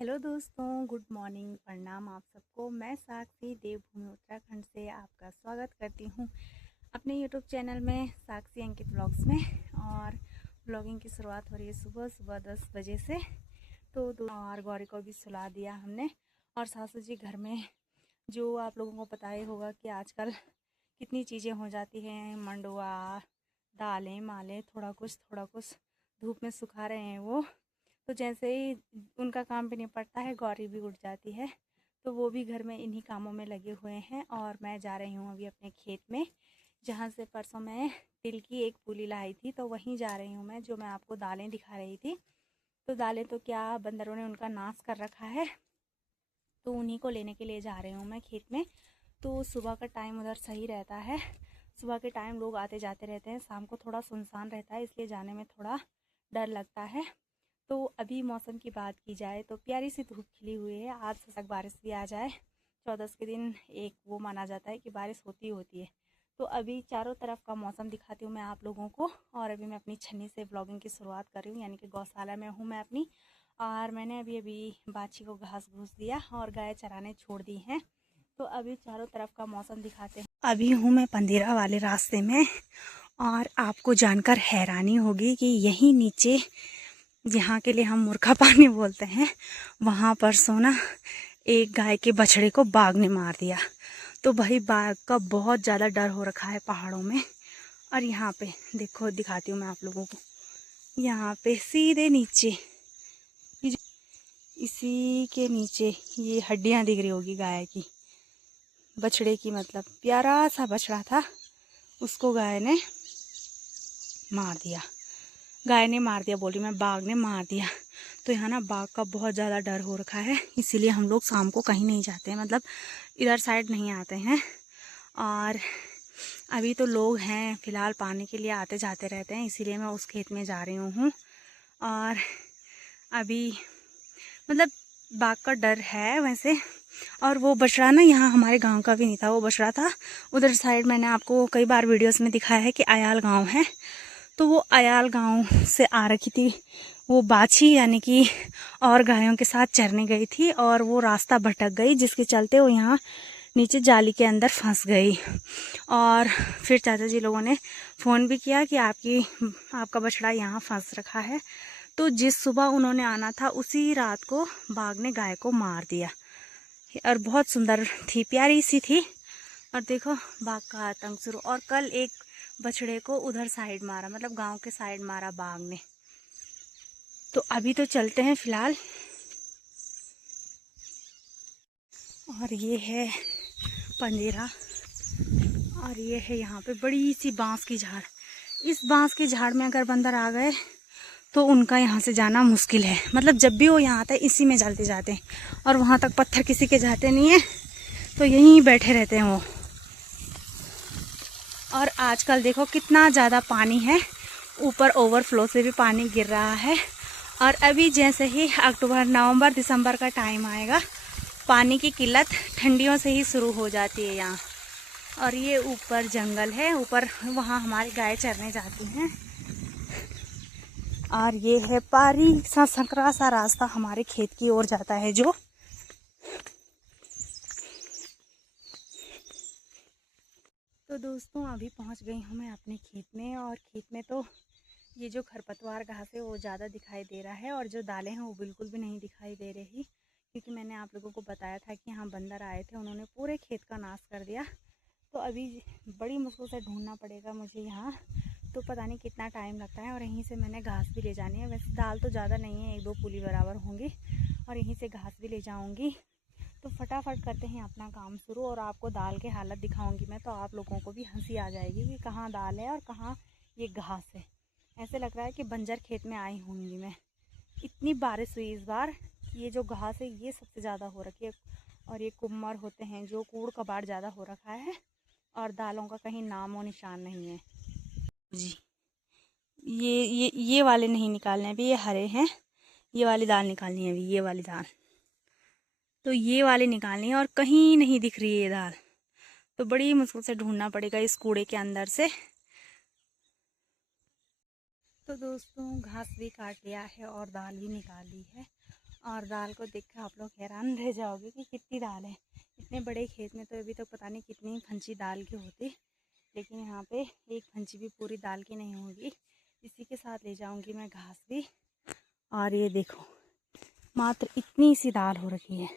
Hello दोस्तों, good morning, प्रणाम आप सबको। मैं साक्षी देवभूमि उत्तराखंड से आपका स्वागत करती हूँ अपने यूट्यूब चैनल में साक्षी अंकित ब्लॉग्स में। और ब्लॉगिंग की शुरुआत हो रही है सुबह सुबह 10 बजे से। और गौरी को भी सुला दिया हमने। और सासू जी घर में, जो आप लोगों को पता ही होगा कि आजकल कितनी चीज़ें हो जाती हैं, मंडुआ, दालें मालें, थोड़ा कुछ धूप में सुखा रहे हैं वो। तो जैसे ही उनका काम भी निपटता है, गौरी भी उठ जाती है, तो वो भी घर में इन्हीं कामों में लगे हुए हैं। और मैं जा रही हूँ अभी अपने खेत में, जहाँ से परसों मैं तिल की एक पूली लाई थी, तो वहीं जा रही हूँ मैं, जो मैं आपको दालें दिखा रही थी। तो दालें तो क्या, बंदरों ने उनका नाश कर रखा है, तो उन्हीं को लेने के लिए जा रही हूँ मैं खेत में। तो सुबह का टाइम उधर सही रहता है, सुबह के टाइम लोग आते जाते रहते हैं, शाम को थोड़ा सुनसान रहता है, इसलिए जाने में थोड़ा डर लगता है। तो अभी मौसम की बात की जाए तो प्यारी सी धूप खिली हुई है। आज से तक बारिश भी आ जाए, 14 के दिन एक वो माना जाता है कि बारिश होती है। तो अभी चारों तरफ का मौसम दिखाती हूँ मैं आप लोगों को। और अभी मैं अपनी छन्नी से ब्लॉगिंग की शुरुआत कर रही हूँ, यानी कि गौशाला में हूँ मैं अपनी। और मैंने अभी बाछी को घास घूस दिया और गाय चराने छोड़ दी हैं। तो अभी चारों तरफ का मौसम दिखाते हैं। अभी हूँ मैं पंदेरा वाले रास्ते में, और आपको जानकर हैरानी होगी कि यहीं नीचे, जहाँ के लिए हम मुर्खा पानी बोलते हैं, वहाँ पर सोना एक गाय के बछड़े को बाघ ने मार दिया। तो भाई बाघ का बहुत ज़्यादा डर हो रखा है पहाड़ों में। और यहाँ पे देखो, दिखाती हूँ मैं आप लोगों को, यहाँ पे सीधे नीचे, इसी के नीचे ये हड्डियाँ दिख रही होगी गाय की, बछड़े की। मतलब प्यारा सा बछड़ा था, उसको गाय ने मार दिया। गाय ने मार दिया बोल रही मैं, बाघ ने मार दिया। तो यहाँ ना बाघ का बहुत ज़्यादा डर हो रखा है, इसीलिए हम लोग शाम को कहीं नहीं जाते हैं, मतलब इधर साइड नहीं आते हैं। और अभी तो लोग हैं फ़िलहाल, पानी के लिए आते जाते रहते हैं, इसीलिए मैं उस खेत में जा रही हूँ। और अभी मतलब बाघ का डर है वैसे। और वो बछड़ा ना यहाँ हमारे गांव का भी नहीं था, वो बछड़ा था उधर साइड। मैंने आपको कई बार वीडियोस में दिखाया है कि अयाल गांव है, तो वो अयाल गांव से आ रखी थी वो बाछी, यानी कि और गायों के साथ चरने गई थी, और वो रास्ता भटक गई, जिसके चलते वो यहाँ नीचे जाली के अंदर फंस गई। और फिर चाचा जी लोगों ने फ़ोन भी किया कि आपका बछड़ा यहाँ फंस रखा है। तो जिस सुबह उन्होंने आना था, उसी रात को बाघ ने गाय को मार दिया। और बहुत सुंदर थी, प्यारी सी थी। और देखो बाघ का आतंक शुरू। और कल एक बछड़े को उधर साइड मारा, मतलब गांव के साइड मारा बाघ ने। तो अभी तो चलते हैं फिलहाल। और ये है पंदेरा, और ये है यहाँ पे बड़ी सी बांस की झाड़। इस बांस की झाड़ में अगर बंदर आ गए तो उनका यहाँ से जाना मुश्किल है। मतलब जब भी वो यहाँ आते हैं इसी में चलते जाते हैं, और वहाँ तक पत्थर किसी के जाते नहीं है, तो यहीं बैठे रहते हैं वो। और आजकल देखो कितना ज़्यादा पानी है, ऊपर ओवरफ्लो से भी पानी गिर रहा है। और अभी जैसे ही अक्टूबर नवंबर दिसंबर का टाइम आएगा, पानी की किल्लत ठंडियों से ही शुरू हो जाती है यहाँ। और ये ऊपर जंगल है, ऊपर वहाँ हमारी गाय चरने जाती हैं। और ये है पारी सा संकरा सा रास्ता हमारे खेत की ओर जाता है जो। तो दोस्तों अभी पहुँच गई हूँ मैं अपने खेत में। और खेत में तो ये जो खरपतवार घास है वो ज़्यादा दिखाई दे रहा है, और जो दालें हैं वो बिल्कुल भी नहीं दिखाई दे रही, क्योंकि मैंने आप लोगों को बताया था कि यहाँ बंदर आए थे, उन्होंने पूरे खेत का नाश कर दिया। तो अभी बड़ी मुश्किल से ढूंढना पड़ेगा मुझे यहाँ, तो पता नहीं कितना टाइम लगता है। और यहीं से मैंने घास भी ले जानी है, वैसे दाल तो ज़्यादा नहीं है, 1-2 पूली बराबर होंगी, और यहीं से घास भी ले जाऊँगी। तो फटाफट करते हैं अपना काम शुरू, और आपको दाल की हालत दिखाऊंगी मैं, तो आप लोगों को भी हंसी आ जाएगी कि कहाँ दाल है और कहाँ ये घास है। ऐसे लग रहा है कि बंजर खेत में आई होंगी मैं। इतनी बारिश हुई इस बार, ये जो घास है ये सबसे ज़्यादा हो रखी है। और ये कुम्मर होते हैं जो कूड़ कबाड़ ज़्यादा हो रखा है, और दालों का कहीं नाम और निशान नहीं है जी। ये वाले नहीं निकालने अभी, ये हरे हैं, ये वाली दाल निकालनी है अभी, ये वाली दाल। तो ये वाली निकालनी है, और कहीं नहीं दिख रही है ये दाल, तो बड़ी मुश्किल से ढूंढना पड़ेगा इस कूड़े के अंदर से। तो दोस्तों घास भी काट लिया है और दाल भी निकाल ली है, और दाल को देख कर आप लोग हैरान रह जाओगे कि कितनी दाल है। इतने बड़े खेत में तो अभी तक पता नहीं कितनी फंची दाल की होती, लेकिन यहाँ पे एक फंची भी पूरी दाल की नहीं होगी। इसी के साथ ले जाऊँगी मैं घास भी। और ये देखो मात्र इतनी सी दाल हो रखी है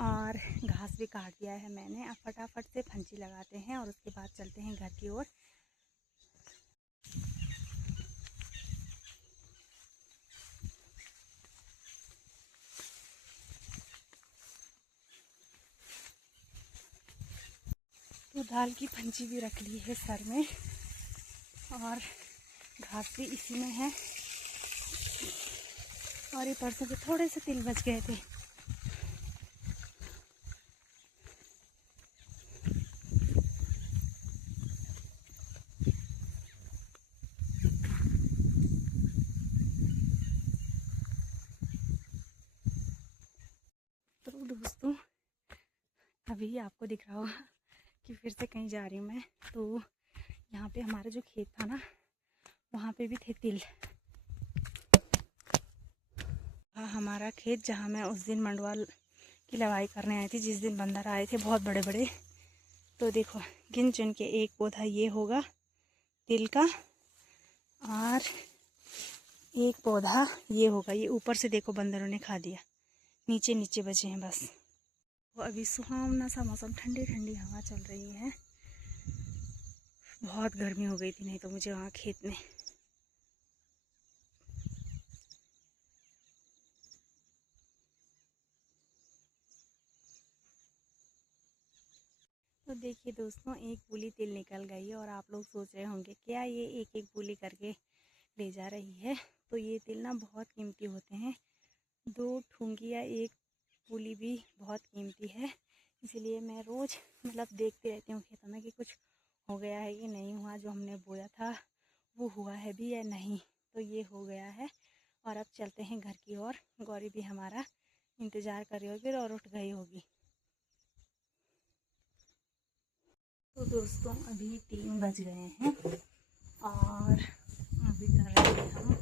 और घास भी काट दिया है मैंने। अब फटाफट से फंची लगाते हैं और उसके बाद चलते हैं घर की ओर। तो दाल की फंची भी रख ली है सर में और घास भी इसी में है। और ये परसों के थोड़े से तिल बच गए थे। तो दोस्तों अभी आपको दिख रहा होगा कि फिर से कहीं जा रही हूँ मैं। तो यहाँ पे हमारा जो खेत था ना, वहाँ पे भी थे तिल। हमारा खेत जहाँ मैं उस दिन मंडवा की लवाई करने आई थी, जिस दिन बंदर आए थे बहुत बड़े बड़े। तो देखो गिन चुन के एक पौधा ये होगा तिल का और एक पौधा ये होगा। ये ऊपर से देखो बंदरों ने खा दिया, नीचे नीचे बचे हैं बस। वो अभी सुहावना सा मौसम, ठंडी ठंडी हवा चल रही है। बहुत गर्मी हो गई थी नहीं तो मुझे वहाँ खेत में। तो देखिए दोस्तों एक पूली तिल निकल गई और आप लोग सोच रहे होंगे क्या ये एक एक पूली करके ले जा रही है। तो ये तिल ना बहुत कीमती होते हैं, 2 ठूंगी या एक पूली भी बहुत कीमती है। इसीलिए मैं रोज़ मतलब देखती रहती हूँ खेतों में कि कुछ हो गया है कि नहीं हुआ, जो हमने बोया था वो हुआ है भी या नहीं। तो ये हो गया है और अब चलते हैं घर की ओर। गौरी भी हमारा इंतज़ार कर रही होगी और उठ गई होगी। तो दोस्तों अभी 3 बज गए हैं और अभी कर रहे हैं हम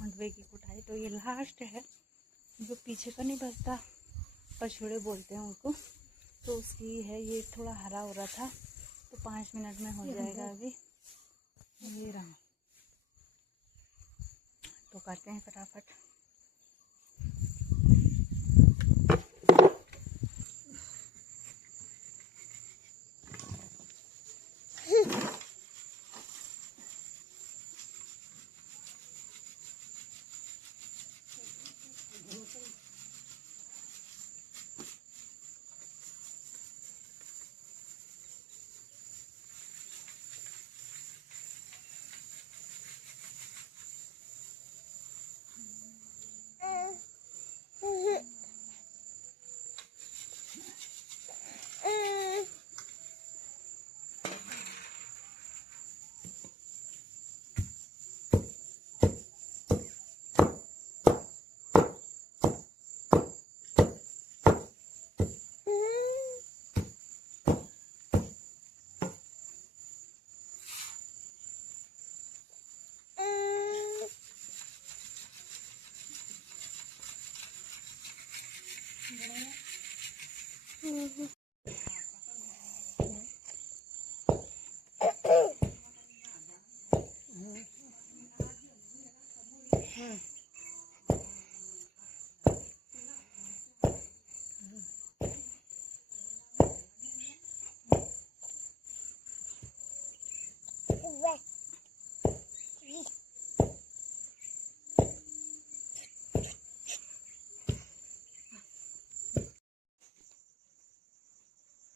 मंडवे की कुटाई। तो ये लास्ट है, जो पीछे का नहीं बचता, पछोड़े बोलते हैं उनको, तो उसकी है। ये थोड़ा हरा हो रहा था तो 5 मिनट में हो जाएगा। अभी ये रहा, तो करते हैं फटाफट।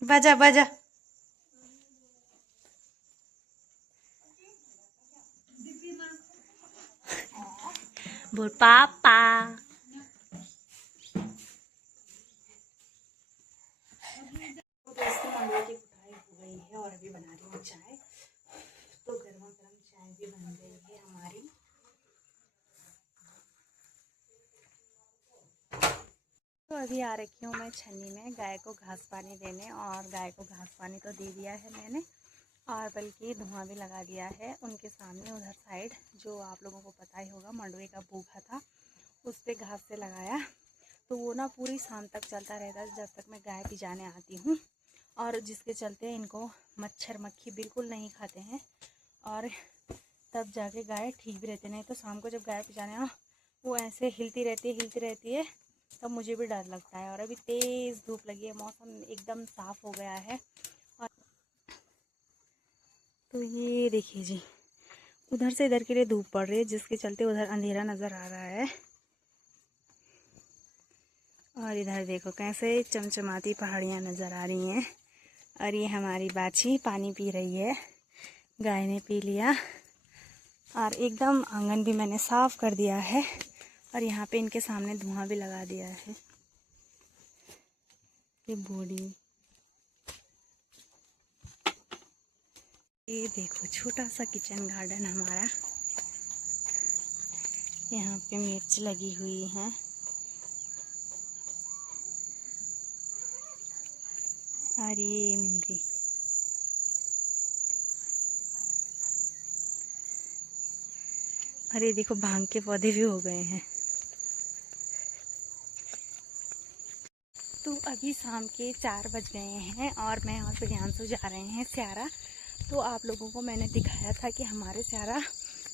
बजा बजा बोल पापा। दोस्तों मंडवे की कुटाई हो गई है और अभी बना रही हूँ चाय। तो गर्मा गर्म चाय भी बन गई है हमारी। तो अभी आ रखी हूँ मैं छन्नी में गाय को घास पानी देने, और गाय को घास पानी तो दे दिया है मैंने और बल्कि धुआं भी लगा दिया है उनके सामने। उधर साइड जो आप लोगों को पता ही होगा मंडवे का भूखा था, उस पर घास से लगाया, तो वो ना पूरी शाम तक चलता रहता है जब तक मैं गाय पिजाने आती हूँ। और जिसके चलते इनको मच्छर मक्खी बिल्कुल नहीं खाते हैं, और तब जाके गाय ठीक भी रहती। नहीं तो शाम को जब गाय पिजाने आओ वो ऐसे हिलती रहती है तब मुझे भी डर लगता है। और अभी तेज़ धूप लगी है, मौसम एकदम साफ़ हो गया है। और तो ये देखिए जी, उधर से इधर के लिए धूप पड़ रही है, जिसके चलते उधर अंधेरा नज़र आ रहा है। और इधर देखो कैसे चमचमाती पहाड़ियाँ नज़र आ रही हैं। और ये हमारी बाछी पानी पी रही है, गाय ने पी लिया। और एकदम आंगन भी मैंने साफ़ कर दिया है, और यहाँ पे इनके सामने धुआं भी लगा दिया है। ये बॉडी, ये देखो छोटा सा किचन गार्डन हमारा। यहाँ पे मिर्च लगी हुई है, और ये मूंगरी। और ये देखो भांग के पौधे भी हो गए हैं। तो अभी शाम के 4 बज गए हैं, और मैं और प्रियांशु जा रहे हैं स्यारा। तो आप लोगों को मैंने दिखाया था कि हमारे स्यारा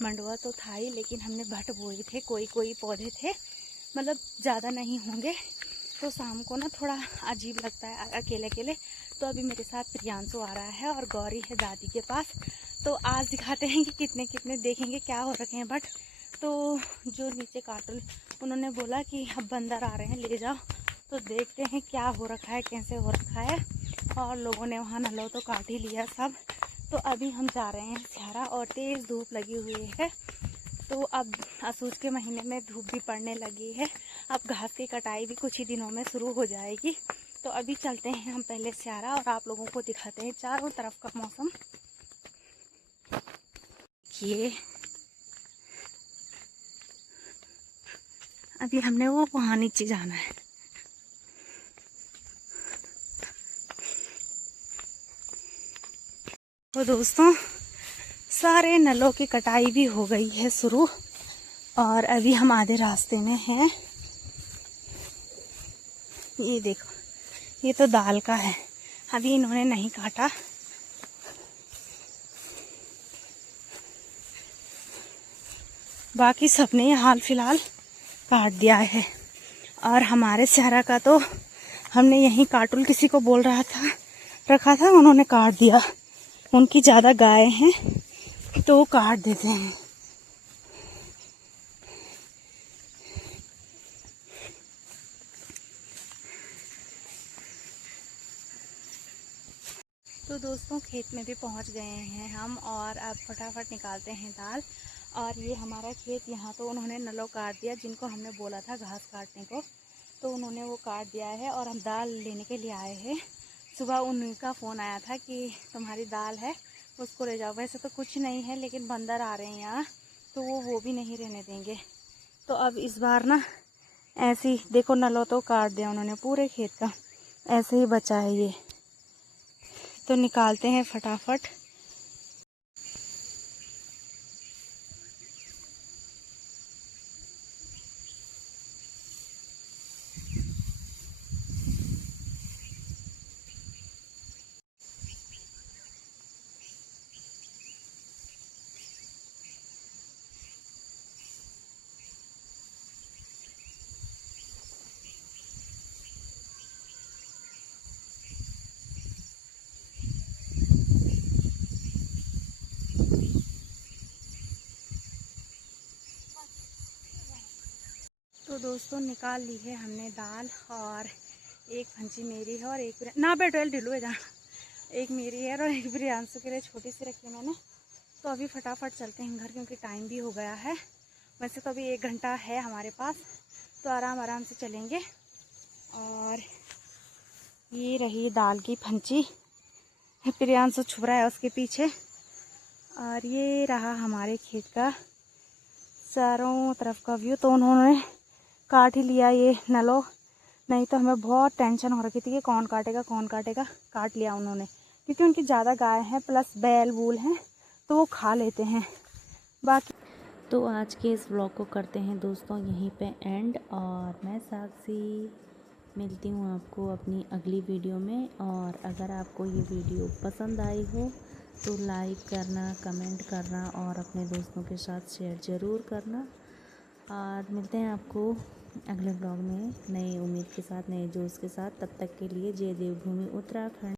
मंडवा तो था ही, लेकिन हमने भट बोए थे, कोई पौधे थे, मतलब ज़्यादा नहीं होंगे। तो शाम को ना थोड़ा अजीब लगता है अकेले अकेले। तो अभी मेरे साथ प्रियांशु आ रहा है और गौरी है दादी के पास। तो आज दिखाते हैं कि कितने कितने देखेंगे क्या हो रखे हैं। बट तो जो नीचे काटल उन्होंने बोला कि अब बंदर आ रहे हैं ले जाओ, तो देखते हैं क्या हो रखा है, कैसे हो रखा है। और लोगों ने वहाँ नलो तो काट ही लिया सब। तो अभी हम जा रहे हैं स्यारा, और तेज़ धूप लगी हुई है। तो अब असूज के महीने में धूप भी पड़ने लगी है। अब घास की कटाई भी कुछ ही दिनों में शुरू हो जाएगी। तो अभी चलते हैं हम पहले स्यारा, और आप लोगों को दिखाते हैं चारों तरफ का मौसम। ये अभी हमने वो वहाँ नीचे जाना है। तो दोस्तों सारे नलों की कटाई भी हो गई है शुरू, और अभी हम आधे रास्ते में हैं। ये देखो, ये तो दाल का है, अभी इन्होंने नहीं काटा। बाकी सबने हाल फिलहाल काट दिया है। और हमारे स्यारा का तो हमने यहीं काटुल किसी को बोल रहा था रखा था, उन्होंने काट दिया। उनकी ज़्यादा गाय हैं तो वो काट देते हैं। तो दोस्तों खेत में भी पहुंच गए हैं हम, और अब फटाफट निकालते हैं दाल। और ये हमारा खेत, यहाँ तो उन्होंने नलों काट दिया, जिनको हमने बोला था घास काटने को, तो उन्होंने वो काट दिया है। और हम दाल लेने के लिए आए हैं। सुबह उनका फ़ोन आया था कि तुम्हारी दाल है उसको ले जाओ। वैसे तो कुछ नहीं है, लेकिन बंदर आ रहे हैं यहाँ, तो वो भी नहीं रहने देंगे। तो अब इस बार ना ऐसी देखो, नलों तो काट दिया उन्होंने पूरे खेत का, ऐसे ही बचा है ये। तो निकालते हैं फटाफट। तो दोस्तों निकाल ली है हमने दाल, और एक भंजी मेरी है और एक ना बेटवेल ढिलू है जहाँ, एक मेरी है और एक प्रियांशु के लिए छोटी सी रखी है मैंने। तो अभी फटाफट चलते हैं घर, क्योंकि टाइम भी हो गया है। वैसे तो अभी 1 घंटा है हमारे पास, तो आराम से चलेंगे। और ये रही दाल की भंजी, प्रियांशु छुप रहा है उसके पीछे। और ये रहा हमारे खेत का चारों तरफ का व्यू। तो उन्होंने काट ही लिया ये नलो, नहीं तो हमें बहुत टेंशन हो रखी थी कि कौन काटेगा। काट लिया उन्होंने, क्योंकि उनकी ज़्यादा गाय हैं प्लस बैल बूल हैं, तो वो खा लेते हैं। बाकी तो आज के इस व्लॉग को करते हैं दोस्तों यहीं पे एंड, और मैं साक्षी मिलती हूँ आपको अपनी अगली वीडियो में। और अगर आपको ये वीडियो पसंद आई हो तो लाइक करना, कमेंट करना और अपने दोस्तों के साथ शेयर ज़रूर करना। और मिलते हैं आपको अगले ब्लॉग में नई उम्मीद के साथ, नए जोश के साथ। तब तक के लिए जय देवभूमि उत्तराखंड।